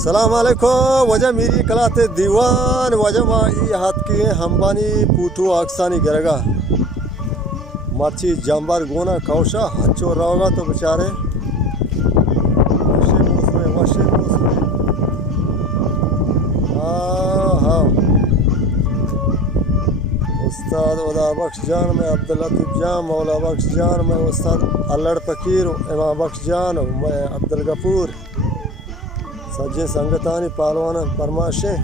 सलाम अलैकुम वजह मेरी कलाते दीवान वजह माई हाथ की हम्बानी पूठू आक्सानी गरगा मर्ची जंबर गोना कौशा हच्चो रहोगा तो बेचारे वशे मौसम हाँ उस्ताद उदा बख्श जान में अब्दुल लतीफ जान मौला बख्श जान में उस्ताद अल्लड़ फकीर इमाम बख्श जान मैं अब्दुल गफूर सज्जे संगतानी पालवान परमाशे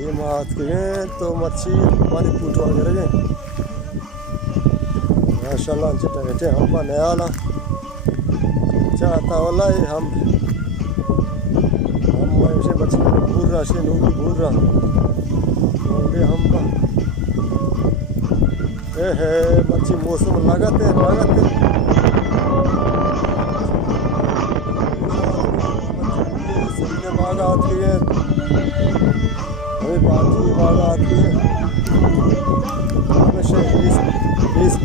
ये मात के तो मच्छी पानी पूछवा करेंगे माशाल्लाह चिट्टा बेटे हम पर नयाला चाहता वाला हम ऐसे बच्चे भूल रहा से नूरी भूल रहा हम पर है मच्छी मौसम लगाते बागा आती है बाजी बागा आती है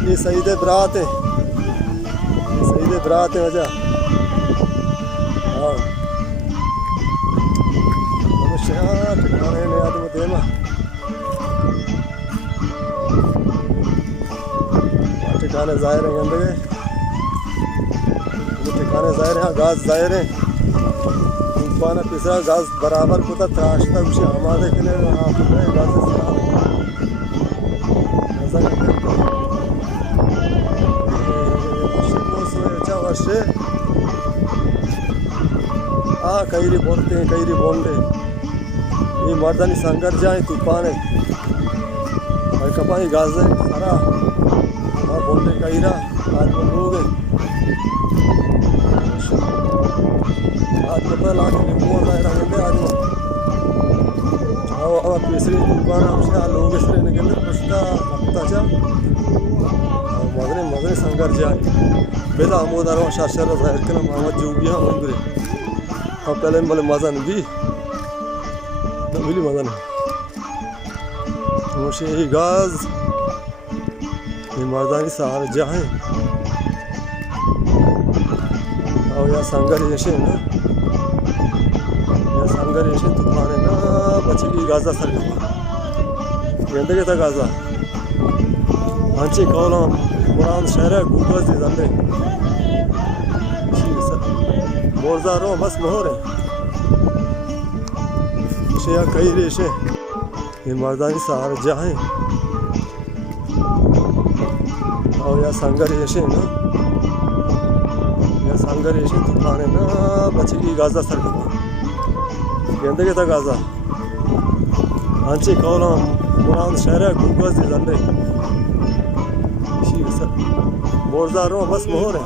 ये सईद बरात है वजह हाँ ठिकाने ने आदमी देना ठिकाने जाहिर है गंदगे ठिकाने जाहिर है घास जाहिर है पाना पिसरा घास बराबर को त्राशता उसे हमारे के लिए वर्षे कैरी बोलते हैं कैरी बोंडे ये मर्दानी संकर जाए तूफान है और कपाई गाजे सारा बोंडे कैरा आज लोग आज पता लाके लिंबू रहेंगे आज अब तीसरी दुकान हमसे लोग इसलिए निकलते पुष्टा हफ्ता चा मगने संघर्ष जाए बेटा आमोदार शाशर जाहिर के मोहम्मद जूबिया मंगरे अब पहले बोले मजा नहीं मिली मजा नहीं मुझे गाज ये मर्दानी सार जाए और या संघर्ष ऐसे ना संघर्ष तूफान है ना बच्चे की गाजा सर गेंदे था गाजा हांची कौला कुरान शहर है गूगल से जल्दे मोरजा रो बस मोहर है शेया कई रेशे ये मर्दानी सार जाए और या संघर्ष ऐसे ना या संघर्ष तूफान है ना बच्चे की गाजा सर गेंदे था गाजा हांची कौला कुरान शहर है गूगल से जल्दे मोरजा रो बस मोहर है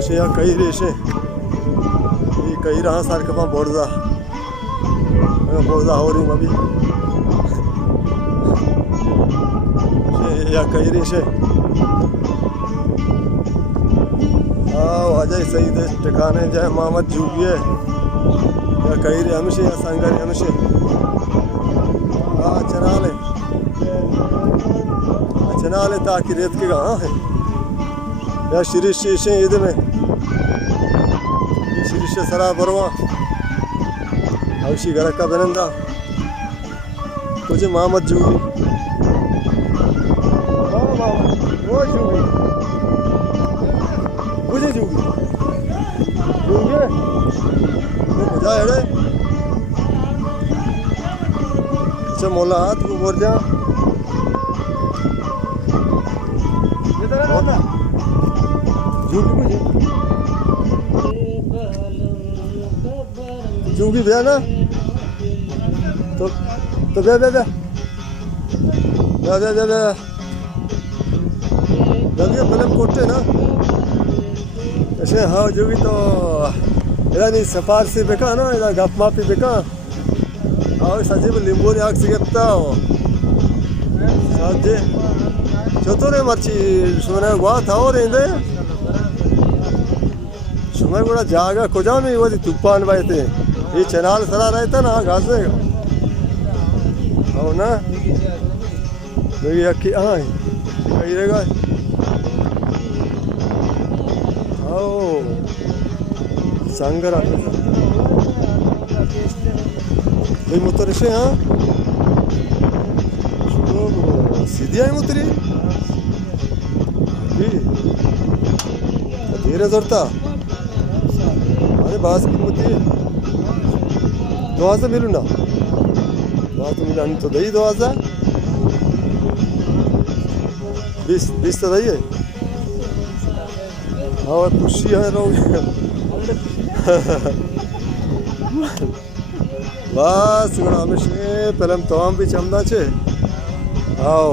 शेया कई रेशे ये कई रहा सार कपा बोर्जा हो रही अभी या कई रेशे वाजह सही थे ठिकाने जाए मोहम्मद जूबिए या कई रे हमेशा या संगर हमेशा चना ले ताकि रेत के कहाँ है या शिरीष शीशे ईद में शिरीष सरा बरवा औशी घर का बनंदा तुझे मोहम्मद जूबी वो जूबी मुझे जूबी जूबी वो बुझा है अच्छा मोला हाथ को बोल जा जूगी भैया ना तो बे फिल्म कोटे ना ऐसे हाँ जूगी तो नहीं सफार से बेका ना इधर गप मापी बेका हाँ सजीव लिंबू ने आग सिगप्ता हो साजे चतुरे मर्ची सुना गुआ था और इंदे सुना गुड़ा जागा कुजा में वो तूफान भाई थे ये चनाल सरा रहता ना घास देगा हो ना मेरी अक्की हाँ कही रहेगा आओ Sangar abi. Koy motor işe ha? Şunu bu. Sidi ay motor iyi. İyi. Tira zorta. Hani bazı bir motor. Doğaza milu na. Doğaza milu hani to dahi doğaza. Bis to dahi hai. Hava खुशी है रहोगे बस हमेशा पहले हम भी चमदा छे आओ